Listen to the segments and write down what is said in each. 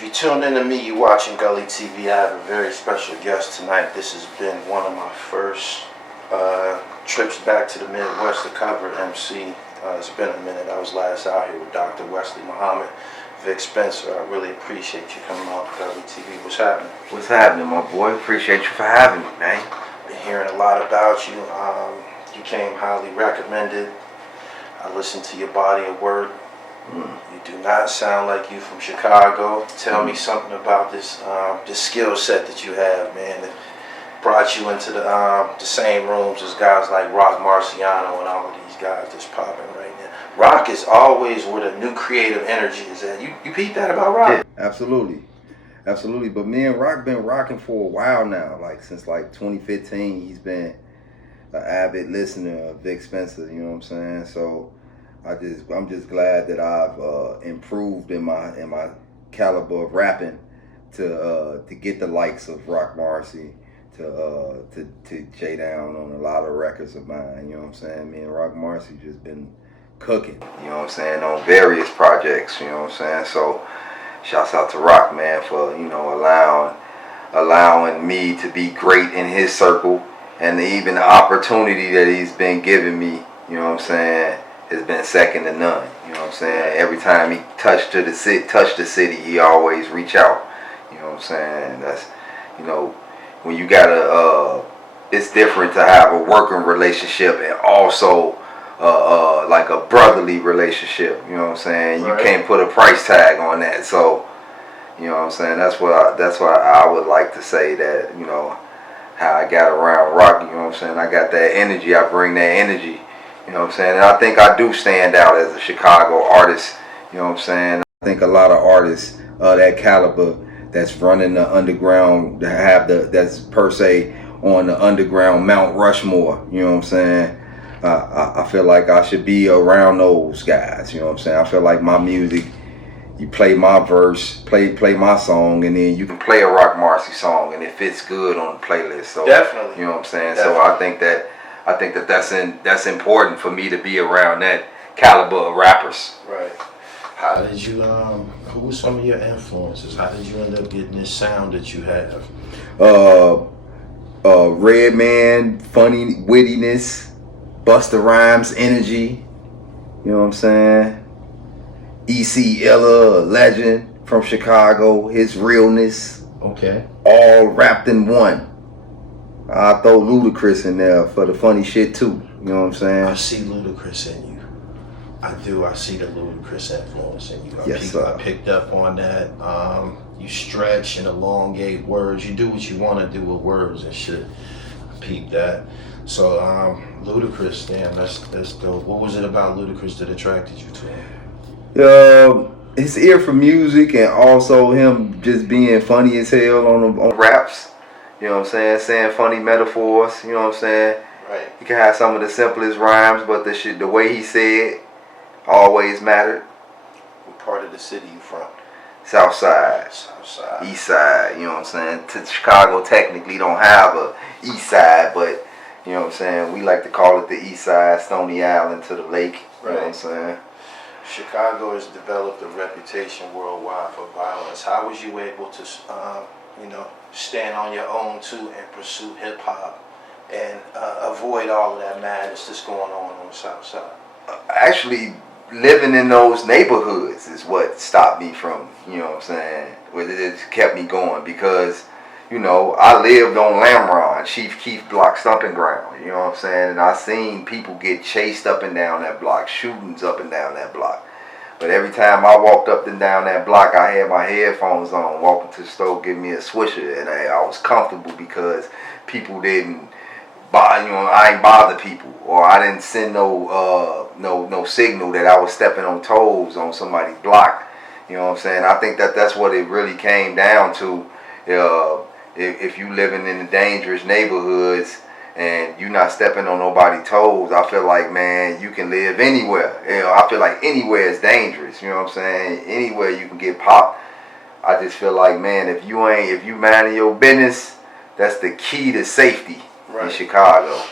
If you tuned in to me, you're watching Gully TV. I have a very special guest tonight. This has been one of my first trips back to the Midwest to cover MC. It's been a minute. I was last out here with Dr. Wesley Muhammad, Vic Spencer. I really appreciate you coming on Gully TV. What's happening? What's happening, my boy? Appreciate you for having me, man. Been hearing a lot about you. You came highly recommended. I listened to your body of work. You do not sound like you from Chicago. Tell me something about this skill set that you have, man, that brought you into the same rooms as guys like Roc Marci and all of these guys that's popping right now. Roc is always where the new creative energy is at. You peep that about Roc? Yeah, absolutely. But me and Roc been rocking for a while now, like since like 2015. He's been an avid listener of Vic Spencer, you know what I'm saying? So I'm just glad that I've improved in my caliber of rapping to get the likes of Roc Marci, to J Down on a lot of records of mine. You know what I'm saying? Me and Roc Marci just been cooking. You know what I'm saying, on various projects. You know what I'm saying? So shouts out to Roc, man, for allowing me to be great in his circle, and even the opportunity that he's been giving me. You know what I'm saying? Has been second to none. You know what I'm saying? Every time he touched the city, he always reach out. You know what I'm saying? That's, you know, when you gotta, it's different to have a working relationship and also like a brotherly relationship. You know what I'm saying? Right. You can't put a price tag on that. So, you know what I'm saying? That's why I would like to say that, you know, how I got around Roc. You know what I'm saying? I got that energy. I bring that energy. You know what I'm saying? And I think I do stand out as a Chicago artist. You know what I'm saying? I think a lot of artists of that caliber that's running the underground, that's per se on the underground Mount Rushmore. You know what I'm saying? I feel like I should be around those guys. You know what I'm saying? I feel like my music, you play my verse, play my song, and then you can play a Roc Marci song, and it fits good on the playlist. So definitely. You know what I'm saying? Definitely. So I think that's important for me to be around that caliber of rappers. Right. How did you who were some of your influences? How did you end up getting this sound that you have? Redman, funny wittiness, Busta Rhymes energy. You know what I'm saying? E.C. Ella, a legend from Chicago, his realness. Okay. All wrapped in one. I throw Ludacris in there for the funny shit too. You know what I'm saying? I see Ludacris in you. I do. I see the Ludacris influence in you. I picked up on that. You stretch and elongate words. You do what you want to do with words and shit. I peeped that. So Ludacris, damn, that's dope. What was it about Ludacris that attracted you to him? His ear for music, and also him just being funny as hell on raps. You know what I'm saying? Saying funny metaphors. You know what I'm saying? Right. He can have some of the simplest rhymes, but the way he said always mattered. What part of the city you from? South side. South side. East side. You know what I'm saying? Chicago technically don't have a east side, but you know what I'm saying? We like to call it the east side, Stony Island to the lake. You know what I'm saying? Chicago has developed a reputation worldwide for violence. How was you able to, stand on your own too and pursue hip hop and avoid all of that madness that's going on the South Side? Actually, living in those neighborhoods is what stopped me from, you know what I'm saying? It kept me going because, you know, I lived on Lamron, Chief Keef block stomping ground, you know what I'm saying? And I seen people get chased up and down that block, shootings up and down that block. But every time I walked up and down that block, I had my headphones on, walking to the store, giving me a swisher, and I was comfortable because people didn't bother, you know, I ain't bother people, or I didn't send no signal that I was stepping on toes on somebody's block. You know what I'm saying? I think that's what it really came down to. If you living in the dangerous neighborhoods and you not stepping on nobody's toes, I feel like, man, you can live anywhere. You know, I feel like anywhere is dangerous. You know what I'm saying? Anywhere you can get popped. I just feel like, man, if you minding your business, that's the key to safety in Chicago.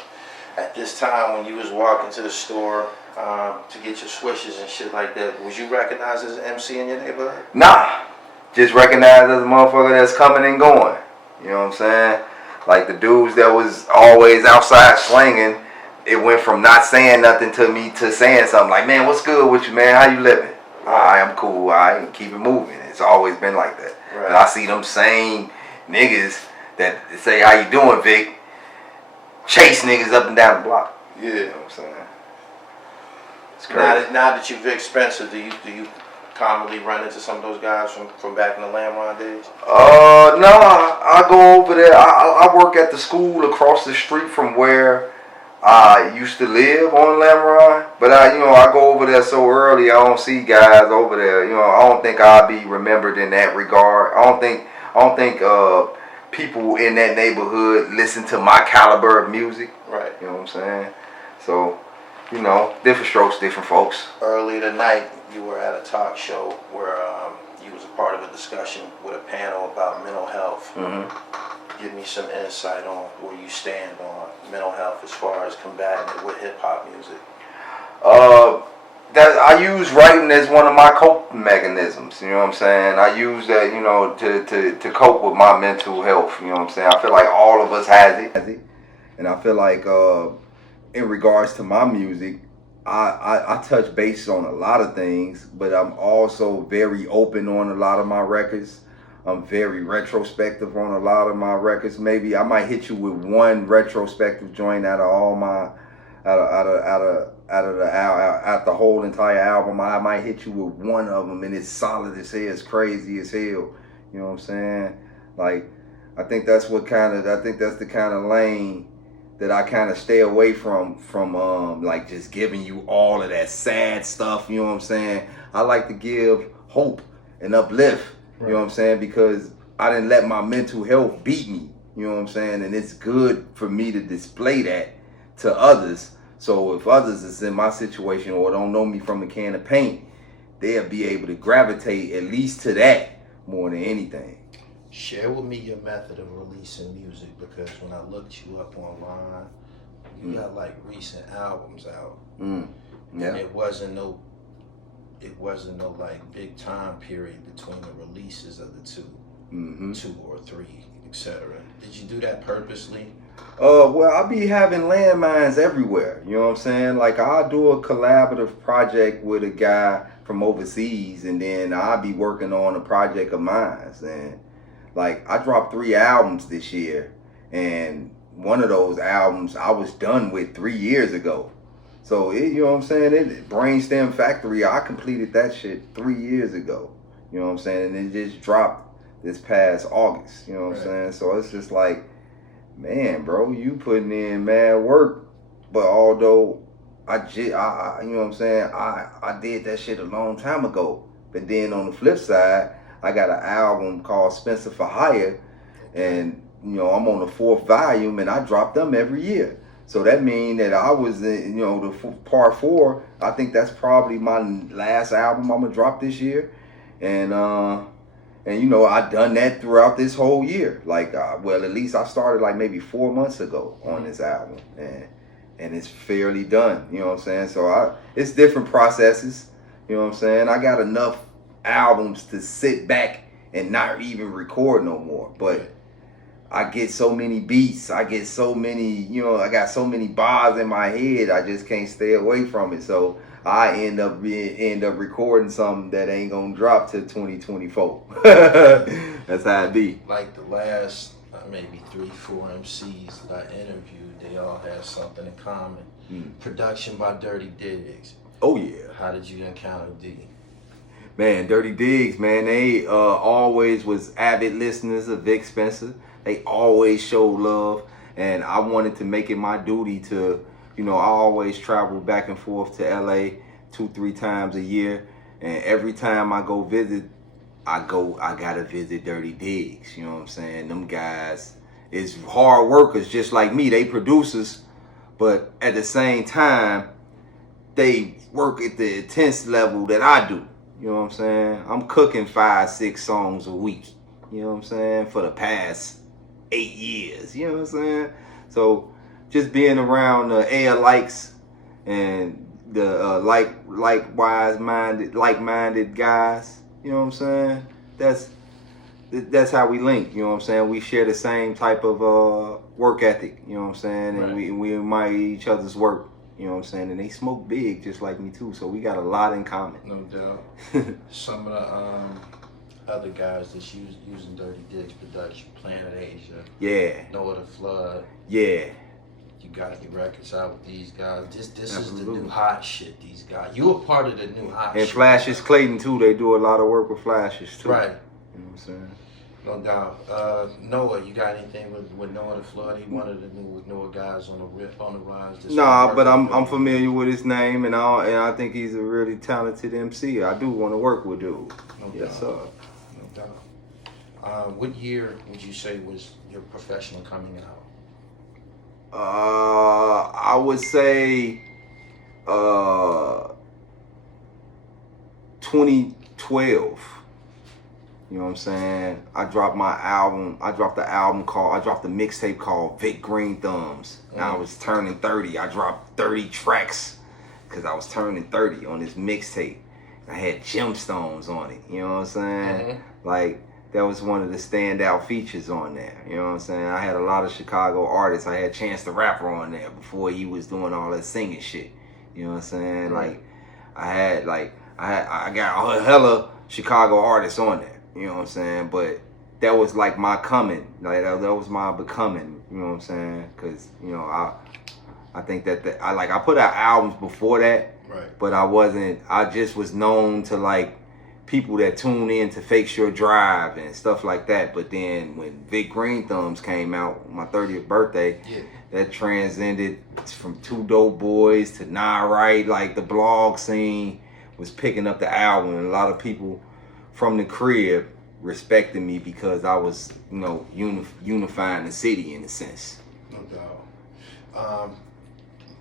At this time, when you was walking to the store to get your swishes and shit like that, was you recognized as an MC in your neighborhood? Nah. just recognized as a motherfucker that's coming and going. You know what I'm saying? Like the dudes that was always outside slanging, it went from not saying nothing to me to saying something like, man, what's good with you, man? How you living? I am cool. I keep it moving. It's always been like that. Right. And I see them same niggas that say, how you doing, Vic? Chase niggas up and down the block. Yeah. You know what I'm saying? It's crazy. Now that you Vic Spencer, do you commonly run into some of those guys from back in the Landline days? No, I go over there. I work at the school across the street from where I used to live on Lamron, but I go over there so early. I don't see guys over there. I don't think I'll be remembered in that regard. I don't think people in that neighborhood listen to my caliber of music. Right. You know what I'm saying? So, different strokes, different folks. Early tonight, you were at a talk show where you was a part of a discussion with a panel about mental health. Mm-hmm. Give me some insight on where you stand on mental health as far as combating it with hip hop music. That I use writing as one of my coping mechanisms. You know what I'm saying? I use that, to cope with my mental health. You know what I'm saying? I feel like all of us has it, and I feel like in regards to my music, I touch base on a lot of things, but I'm also very open on a lot of my records. I'm very retrospective on a lot of my records. Maybe I might hit you with one retrospective joint out of all my out the whole entire album. I might hit you with one of them, and it's solid as hell. It's crazy as hell. You know what I'm saying? Like, I think that's the kind of lane that I kind of stay away from like just giving you all of that sad stuff. You know what I'm saying? I like to give hope and uplift. Right. You know what I'm saying? Because I didn't let my mental health beat me. You know what I'm saying? And it's good for me to display that to others. So if others is in my situation or don't know me from a can of paint, they'll be able to gravitate at least to that more than anything. Share with me your method of releasing music, because when I looked you up online, you got like recent albums out. Yeah. And it wasn't no like big time period between the releases of the two, 2 or 3, etc. Did you do that purposely? Well, I be having landmines everywhere. You know what I'm saying? Like, I'll do a collaborative project with a guy from overseas, and then I'll be working on a project of mine. And like, I dropped 3 albums this year, and one of those albums I was done with 3 years ago. So, you know what I'm saying? Brainstem Factory, I completed that shit 3 years ago. You know what I'm saying? And it just dropped this past August. You know what I'm saying? So it's just like, man, bro, you putting in mad work. But although I you know what I'm saying? I did that shit a long time ago. But then on the flip side, I got an album called Spencer for Hire, and I'm on the 4th volume, and I drop them every year. So that means that I was in, the part 4. I think that's probably my last album I'm gonna drop this year, and I done that throughout this whole year. Like, well, at least I started like maybe 4 months ago on this album, and it's fairly done. You know what I'm saying? So it's different processes. You know what I'm saying? I got enough albums to sit back and not even record no more, but I get so many beats, I get so many, I got so many bars in my head, I just can't stay away from it. So I end up recording something that ain't gonna drop till 2024. That's how it be. Like the last maybe 3-4 MCs that I interviewed, they all have something in common. Production by Dirty Diggs. Oh yeah. How did you encounter D? Man, Dirty Diggs, man, they always was avid listeners of Vic Spencer. They always showed love, and I wanted to make it my duty to, I always travel back and forth to LA 2-3 times a year, and every time I go visit, I gotta visit Dirty Diggs. You know what I'm saying? Them guys is hard workers just like me. They producers, but at the same time, they work at the intense level that I do. You know what I'm saying? I'm cooking 5-6 songs a week. You know what I'm saying? For the past 8 years. You know what I'm saying? So just being around the like-likes and the like-minded guys, you know what I'm saying? that's how we link. You know what I'm saying? We share the same type of work ethic. You know what I'm saying? And we admire each other's work. You know what I'm saying? And they smoke big just like me too. So we got a lot in common. No doubt. Some of the other guys that's using Dirty Dick's production, Planet Asia. Yeah. Noah the Flood. Yeah. You got your records out with these guys. This Absolutely. is the new hot shit, these guys. You a part of the new hot shit. And Flashes Clayton too, they do a lot of work with Flashes too. Right. You know what I'm saying? No doubt. Noah, you got anything with Noah the Flood? He one of the newer guys on the rise. Nah, but I'm familiar with his name, and I think he's a really talented MC. I do want to work with dude. No yes, doubt. No doubt. What year would you say was your professional coming out? I would say 2012. You know what I'm saying? I dropped the mixtape called Vic Green Thumbs. And I was turning 30. I dropped 30 tracks because I was turning 30 on this mixtape. I had gemstones on it. You know what I'm saying? Like, that was one of the standout features on there. You know what I'm saying? I had a lot of Chicago artists. I had Chance the Rapper on there before he was doing all that singing shit. You know what I'm saying? Like, I got a hella Chicago artists on there. You know what I'm saying? But that was like my coming. Like, that was my becoming. You know what I'm saying? Because, you know, I think that I put out albums before that. Right. But I just was known to like people that tune in to Fake Sure Drive and stuff like that. But then when Vic Green Thumbs came out, my 30th birthday, that transcended from Two Dope Boys to Nah Right. Like, the blog scene was picking up the album, and a lot of people from the crib respected me because I was, you know, unifying the city in a sense. No doubt.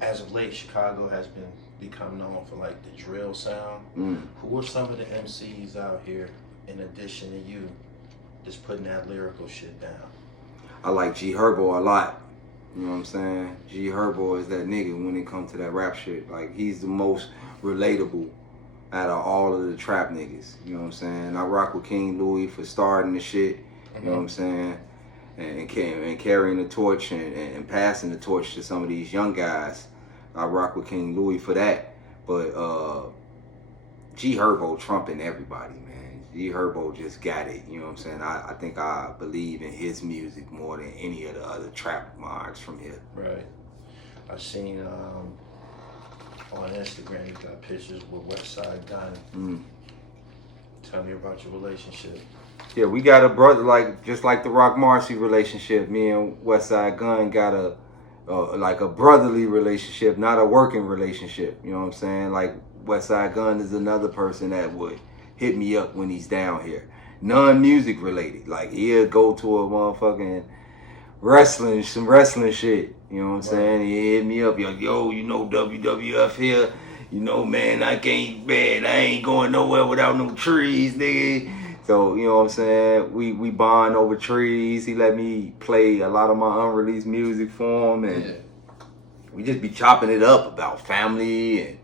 As of late, Chicago has become known for like the drill sound. Who are some of the MCs out here, in addition to you, just putting that lyrical shit down? I like G Herbo a lot. You know what I'm saying? G Herbo is that nigga when it comes to that rap shit. Like, he's the most relatable out of all of the trap niggas. You know what I'm saying? I rock with King Louis for starting the shit. You know what I'm saying? And carrying the torch and passing the torch to some of these young guys. I rock with King Louis for that. But G Herbo trumping everybody, man. G Herbo just got it. You know what I'm saying? I think I believe in his music more than any of the other trap mods from here. Right. I've seen on Instagram you got pictures with Westside Gun. Tell me about your relationship. Yeah, we got a brother, just like the Roc Marci relationship. Me and Westside Gun got a brotherly relationship, not a working relationship. You know what I'm saying? Like, Westside Gun is another person that would hit me up when he's down here. Non-music related. Like, he'll go to a motherfucking some wrestling shit. You know what I'm saying? He hit me up, yo, you know WWF here. You know, man, I ain't going nowhere without no trees, nigga. So, you know what I'm saying? We bond over trees. He let me play a lot of my unreleased music for him, and we just be chopping it up about family and,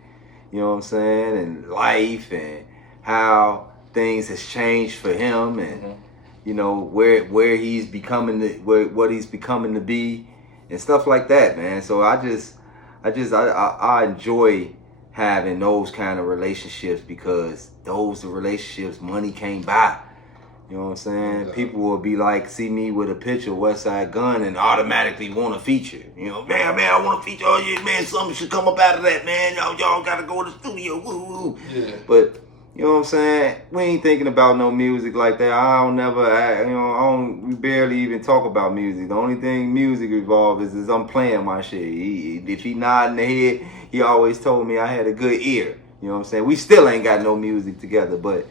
you know what I'm saying, and life and how things has changed for him, and you know where he's becoming what he's becoming to be and stuff like that, man. So I enjoy having those kind of relationships because those are relationships money can't buy. You know what I'm saying? People will be like, see me with a picture of Westside Gun and automatically want to feature. You know, man, I want to feature. Oh yeah, man, something should come up out of that, man. Y'all gotta go to the studio. Woo woo. Yeah. But you know what I'm saying? We ain't thinking about no music like that. I we barely even talk about music. The only thing music involved is I'm playing my shit. If he nodding the head, he always told me I had a good ear. You know what I'm saying? We still ain't got no music together, but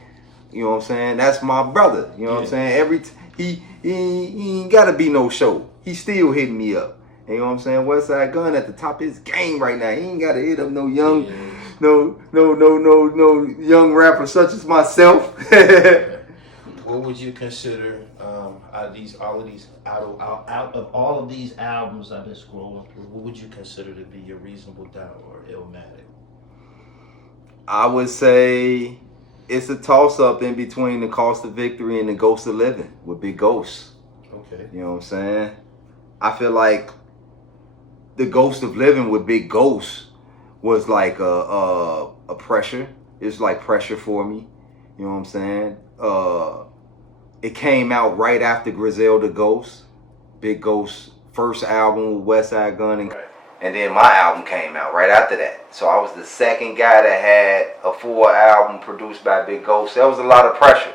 you know what I'm saying? That's my brother. You know what I'm saying? He ain't gotta be no show. He still hitting me up. You know what I'm saying? Westside Gun at the top of his game right now. He ain't gotta hit up no young no young rapper such as myself. What would you consider out of all of these albums I've been scrolling through? What would you consider to be your Reasonable Doubt or Illmatic? I would say it's a toss up in between the Cost of Victory and the Ghost of Living with Big Ghost. Okay. You know what I'm saying? I feel like the Ghost of Living with Big Ghost was like a pressure. It's like pressure for me. You know what I'm saying? It came out right after Griselda Ghost, Big Ghost's first album with West Side Gun, and then my album came out right after that. So I was the second guy that had a full album produced by Big Ghost. That was a lot of pressure.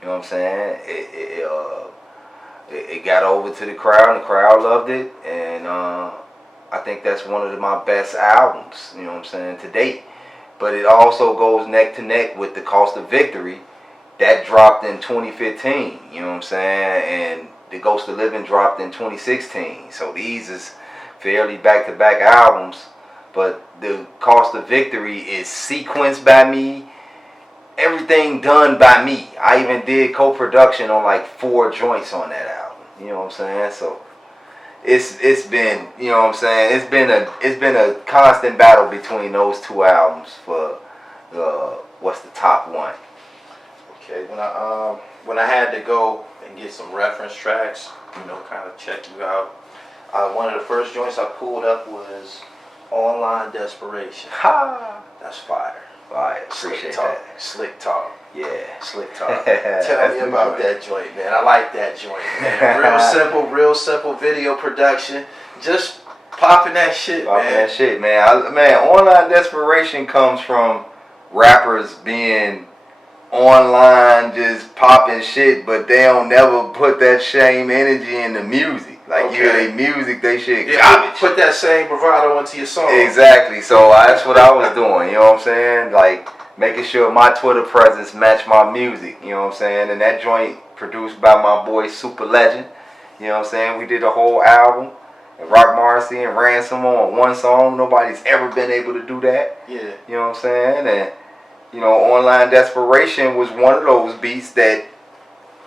You know what I'm saying? It got over to the crowd, and the crowd loved it, and I think that's one of my best albums, you know what I'm saying, to date. But it also goes neck to neck with the Cost of Victory. That dropped in 2015, you know what I'm saying, and the Ghost of Living dropped in 2016. So these is fairly back-to-back albums, but the Cost of Victory is sequenced by me, everything done by me. I even did co-production on like 4 joints on that album, you know what I'm saying. So it's been, you know what I'm saying, it's been a constant battle between those 2 albums for what's the top one. Okay, when I had to go and get some reference tracks, you know, kind of check you out, one of the first joints I pulled up was Online Desperation. Ha! That's fire. Fire. Appreciate that. Slick talk. Yeah. Slick talk. Tell me about that joint, man. I like that joint, man. Real simple video production. Just popping that shit, man. Popping that shit, man. Man, Online Desperation comes from rappers being online just popping shit, but they don't never put that same energy in the music. Like, you hear they music, they shit garbage. Put that same bravado into your song. Exactly. So that's what I was doing, you know what I'm saying? Like, making sure my Twitter presence matched my music, you know what I'm saying? And that joint produced by my boy Super Legend, you know what I'm saying? We did a whole album, and Roc Marci and Ransom on one song. Nobody's ever been able to do that. Yeah. You know what I'm saying? And you know, Online Desperation was one of those beats that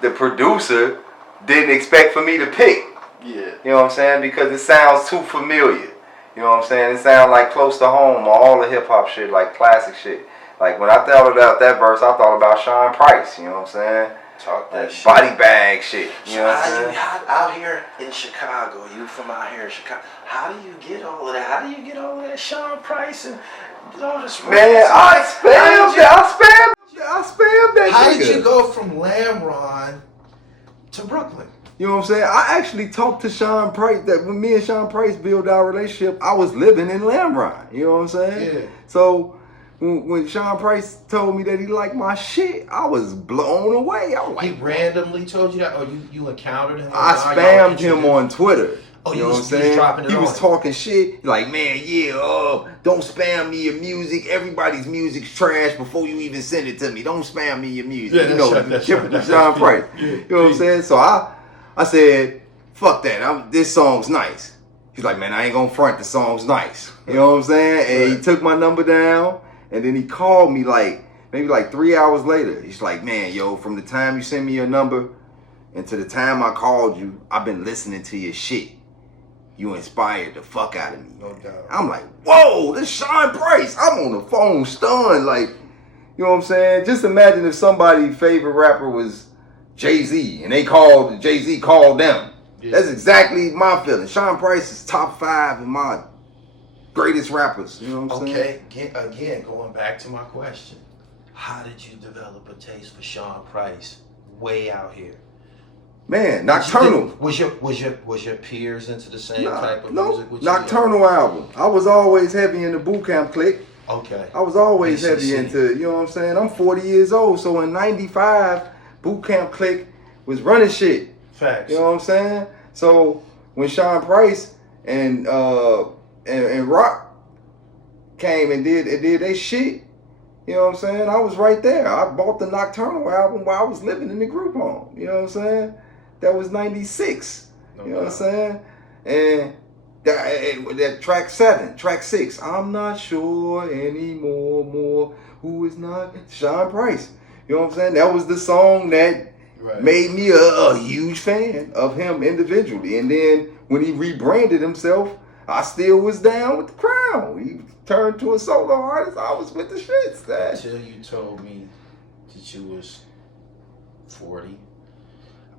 the producer didn't expect for me to pick. Yeah. You know what I'm saying? Because it sounds too familiar. You know what I'm saying? It sounds like close to home, all the hip hop shit, like classic shit. Like when I thought about that verse, I thought about Sean Price. You know what I'm saying? Talk that like shit. Body bag shit. You know what I'm saying? Out here in Chicago, you from out here in Chicago, how do you get all of that? How do you get all of that Sean Price and all this? Man, I spammed that. How did you go from Lamron to Brooklyn? You know what I'm saying? I actually talked to Sean Price. That when me and Sean Price built our relationship, I was living in Lamron. You know what I'm saying? Yeah. So when Sean Price told me that he liked my shit, I was blown away. I was like, he randomly told you that, or you encountered him? I spammed him on Twitter. Oh, you know what I'm saying? He was talking shit like, man, don't spam me your music. Everybody's music's trash before you even send it to me. Don't spam me your music. Yeah, you know, typical Sean Price. You know what I'm saying? So I said, fuck that. This song's nice. He's like, man, I ain't gonna front. The song's nice. You know what I'm saying? And he took my number down, and then he called me maybe 3 hours later. He's like, man, yo, from the time you sent me your number and to the time I called you, I've been listening to your shit. You inspired the fuck out of me. No doubt. I'm like, whoa, this Sean Price. I'm on the phone stunned. Like, you know what I'm saying? Just imagine if somebody's favorite rapper was Jay-Z and Jay-Z called them. Yeah. That's exactly my feeling. Sean Price is top 5 of my greatest rappers. You know what I'm saying? Okay, again, going back to my question. How did you develop a taste for Sean Price way out here? Man, Nocturnal. Was your peers into the same type of music? No, Nocturnal album. I was always heavy in the boot camp clique. Okay. I was always heavy into, you know what I'm saying? I'm 40 years old, so in 95, boot camp clique was running shit. Facts. You know what I'm saying? So when Sean Price and Roc came and did they shit, you know what I'm saying? I was right there. I bought the Nocturnal album while I was living in the group home. You know what I'm saying? That was 96. You know what I'm saying? And that track 6, I'm not sure anymore, who is not Sean Price. You know what I'm saying? That was the song that made me a huge fan of him individually. And then when he rebranded himself, I still was down with the crowd. He turned to a solo artist. I was with the shits. Until you told me that you was 40.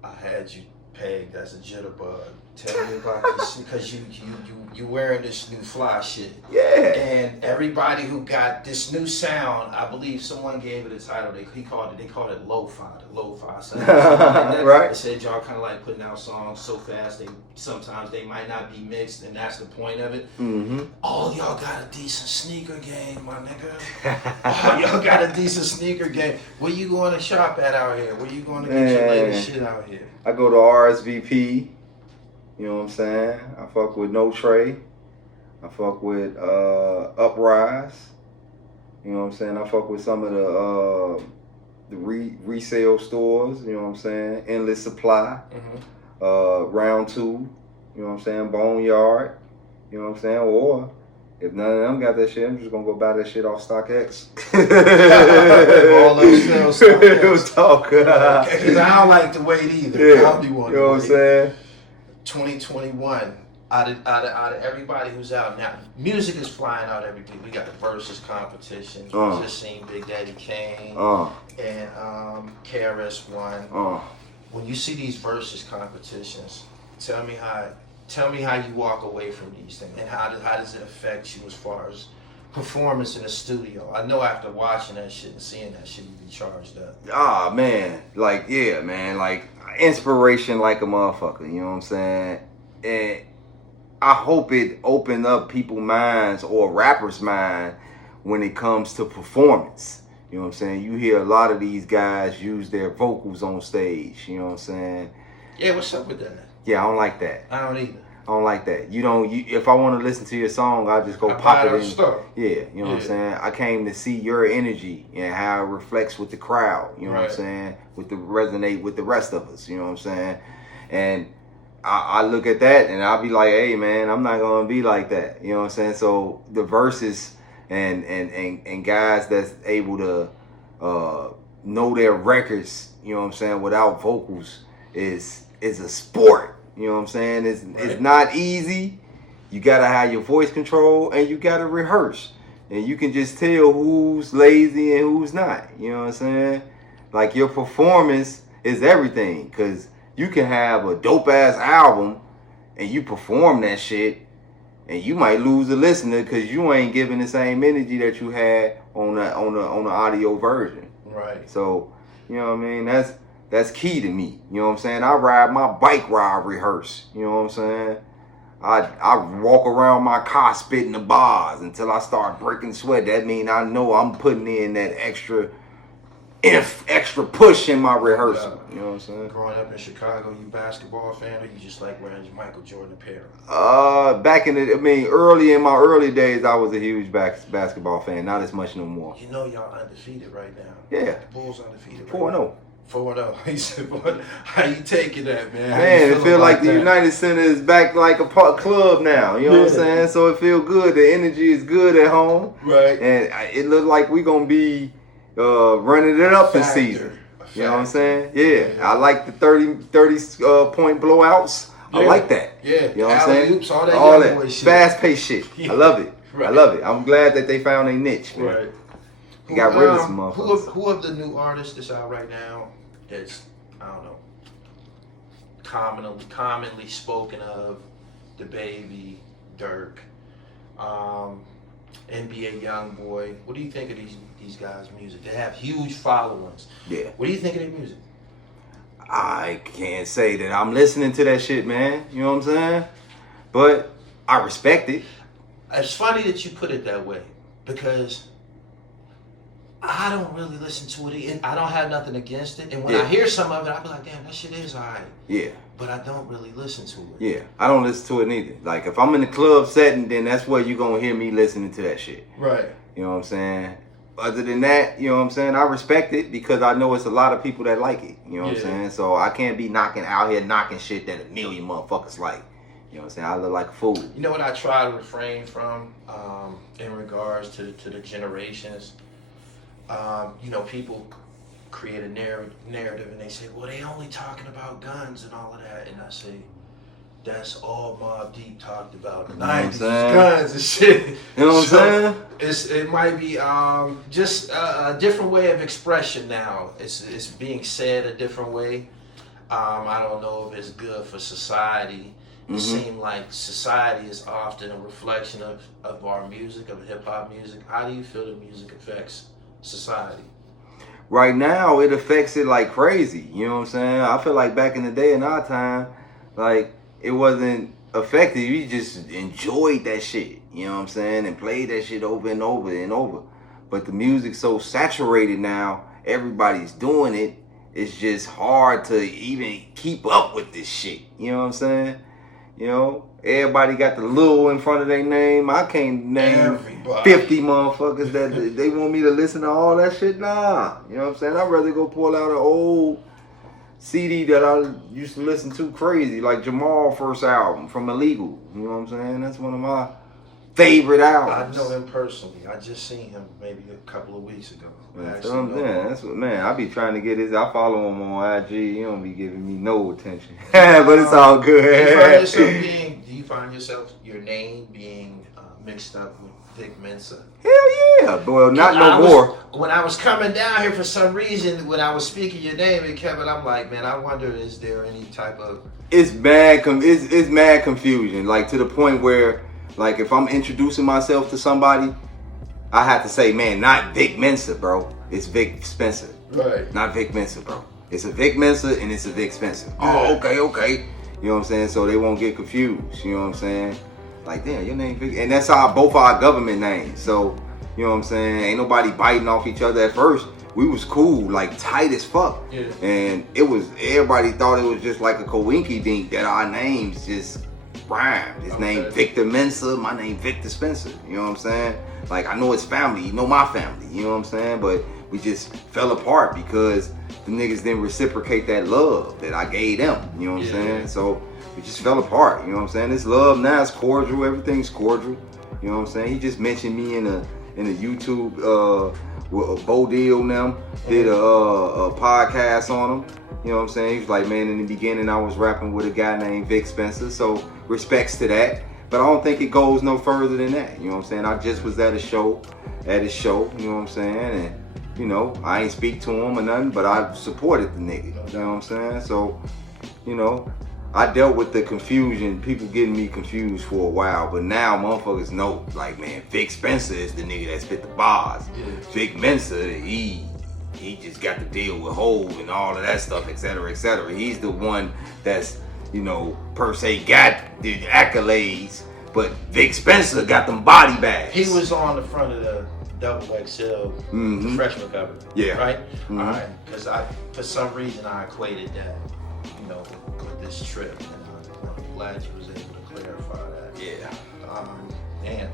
I had you pegged as a jitterbug. Tell me about this, because you wearing this new fly shit. Yeah. And everybody who got this new sound, I believe someone gave it a title. They called it lo-fi, the lo-fi sound. Like Right. They said y'all kind of like putting out songs so fast sometimes they might not be mixed, and that's the point of it. Mm-hmm. All y'all got a decent sneaker game, my nigga. All y'all got a decent sneaker game. Where you going to shop at out here? Where you going to get your latest shit out here? I go to RSVP. You know what I'm saying? I fuck with No Tray. I fuck with Uprise. You know what I'm saying? I fuck with some of the resale stores. You know what I'm saying? Endless Supply. Mm-hmm. Round 2. You know what I'm saying? Boneyard. You know what I'm saying? Or if none of them got that shit, I'm just gonna go buy that shit off StockX. All those sales StockX. Talk. Because I don't like to wait either. Yeah. I'll be one. You know what I'm saying? 2021, out of everybody who's out now, music is flying out every week. We got the versus competitions. We just seen Big Daddy Kane and KRS-One. When you see these versus competitions, tell me how you walk away from these things, and how does it affect you as far as performance in the studio? I know after watching that shit and seeing that shit, you be charged up. Man, like, yeah, man, like, inspiration like a motherfucker, you know what I'm saying? And I hope it opened up people's minds or rappers' mind when it comes to performance. You know what I'm saying? You hear a lot of these guys use their vocals on stage, you know what I'm saying? Yeah, what's up with that? Yeah, I don't like that. I don't either. I don't like that. If I want to listen to your song, I just go pop it in. Stuff. Yeah, you know what I'm saying? I came to see your energy and how it reflects with the crowd, you know what I'm saying? Resonate with the rest of us, you know what I'm saying? And I look at that and I'll be like, hey man, I'm not gonna be like that. You know what I'm saying? So the verses and guys that's able to know their records, you know what I'm saying, without vocals is a sport. You know what I'm saying? It's not easy. You gotta have your voice control and you gotta rehearse. And you can just tell who's lazy and who's not. You know what I'm saying? Like your performance is everything. Cause you can have a dope ass album and you perform that shit and you might lose a listener because you ain't giving the same energy that you had on the audio version. Right. So, you know what I mean? That's key to me. You know what I'm saying? I ride my bike while I rehearse. You know what I'm saying? I walk around my car spitting the bars until I start breaking sweat. That means I know I'm putting in that extra push in my rehearsal. You know what I'm saying? Growing up in Chicago, you basketball fan, or you just like wearing your Michael Jordan apparel? Early in my early days, I was a huge basketball fan. Not as much no more. You know y'all undefeated right now. Yeah. The Bulls undefeated. 4-0. 4-0. He said, "Boy, how you taking that, man? Man, it feel like the United Center is back like a club now. You know what I'm saying? So it feel good. The energy is good at home. Right. And it look like we gonna be running it up this season. You know what I'm saying? Yeah. I like the 30 point blowouts. I like that. Yeah. You know what I'm saying? Oops, all that boy shit. Fast paced shit. I love it. Right. I love it. I'm glad that they found a niche, man. Right. You got rid of some motherfuckers. Who of the new artists that's out right now that's, I don't know, commonly spoken of, the Baby, Dirk, NBA Youngboy? What do you think of these guys' music? They have huge followings. Yeah. What do you think of their music? I can't say that I'm listening to that shit, man. You know what I'm saying? But I respect it. It's funny that you put it that way, because I don't really listen to it, and I don't have nothing against it. And when I hear some of it, I be like, damn, that shit is alright. Yeah. But I don't really listen to it. Yeah, I don't listen to it neither. Like, if I'm in the club setting, then that's where you're going to hear me listening to that shit. Right. You know what I'm saying? Other than that, you know what I'm saying, I respect it because I know it's a lot of people that like it. You know what I'm saying? So I can't be out here knocking shit that a million motherfuckers like. You know what I'm saying? I look like a fool. You know what I try to refrain from in regards to the generations? You know, people create a narrative and they say, well, they only talking about guns and all of that. And I say, that's all Mobb Deep talked about. The You know what I'm 90s, saying? guns and shit. You know what I'm saying? It might be just a different way of expression now. It's being said a different way. I don't know if it's good for society. It seems like society is often a reflection of our music, of hip hop music. How do you feel the music affects society? Right now, it affects it like crazy. You know what I'm saying? I feel like back in the day in our time, like, it wasn't effective. You just enjoyed that shit. You know what I'm saying? And played that shit over and over and over. But the music's so saturated now, everybody's doing it. It's just hard to even keep up with this shit. You know what I'm saying? You know, everybody got the little in front of their name. I can't name Everybody. 50 motherfuckers that they want me to listen to all that shit. Nah. You know what I'm saying? I'd rather go pull out an old CD that I used to listen to crazy, like Jamal's first album from Illegal. You know what I'm saying? That's one of my favorite albums. I know him personally. I just seen him maybe a couple of weeks ago. That's what I'm saying. That's what, man, I be trying to get his. I follow him on IG. He don't be giving me no attention, but it's all good. Do you find yourself your name being mixed up with Vic Mensa? Hell yeah, well, not no more. When I was coming down here, for some reason, when I was speaking your name, and Kevin, I'm like, man, I wonder, is there any type of? It's mad. It's mad confusion. Like, to the point where, like, if I'm introducing myself to somebody, I have to say, man, not Vic Mensa, bro. It's Vic Spencer. Right. Not Vic Mensa, bro. It's a Vic Mensa and it's a Vic Spencer. Yeah. Oh, okay. You know what I'm saying? So they won't get confused. You know what I'm saying? Like, damn, your name Vic. And that's both our government names. So, you know what I'm saying? Ain't nobody biting off each other at first. We was cool, like tight as fuck. Yeah. And everybody thought it was just like a coinky dink that our names just rhymed. His name Victor Mensa, my name Victor Spencer. You know what I'm saying? Like, I know his family, you know my family, you know what I'm saying? But we just fell apart because the niggas didn't reciprocate that love that I gave them, you know what I'm saying? So we just fell apart, you know what I'm saying? This love now is cordial, everything's cordial, you know what I'm saying? He just mentioned me in a YouTube, with Bo Deal and them, did a podcast on him, you know what I'm saying? He was like, man, in the beginning I was rapping with a guy named Vic Spencer, so respects to that. But I don't think it goes no further than that. You know what I'm saying? I just was at his show, you know what I'm saying? And, you know, I ain't speak to him or nothing, but I supported the nigga, you know what I'm saying? So, you know, I dealt with the confusion, people getting me confused for a while, but now motherfuckers know, like, man, Vic Spencer is the nigga that spit the bars. Yeah. Vic Mensa, he just got to deal with Hov and all of that stuff, et cetera, et cetera. He's the one that's, you know, per se got the accolades, but Vic Spencer got them body bags. He was on the front of the double XL, the freshman cover. Yeah. Right? All right. Because for some reason, I equated that, you know, with this trip. And I'm glad you was able to clarify that. Yeah. And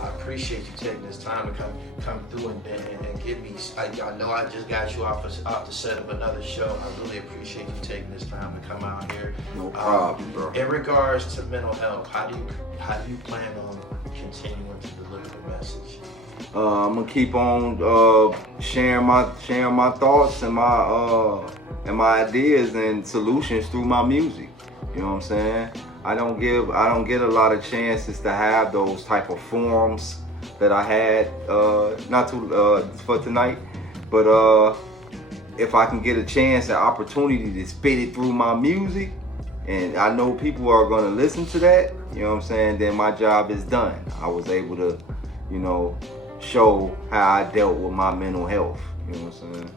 I appreciate you taking this time to come through and give me. I know I just got you off the set of another show. I really appreciate you taking this time to come out here. No problem, bro. In regards to mental health, how do you plan on continuing to deliver the message? I'm gonna keep on sharing my thoughts and my ideas and solutions through my music. You know what I'm saying? I don't get a lot of chances to have those type of forums that I had for tonight. But if I can get a chance, an opportunity to spit it through my music, and I know people are gonna listen to that, you know what I'm saying, then my job is done. I was able to, you know, show how I dealt with my mental health. You know what I'm saying?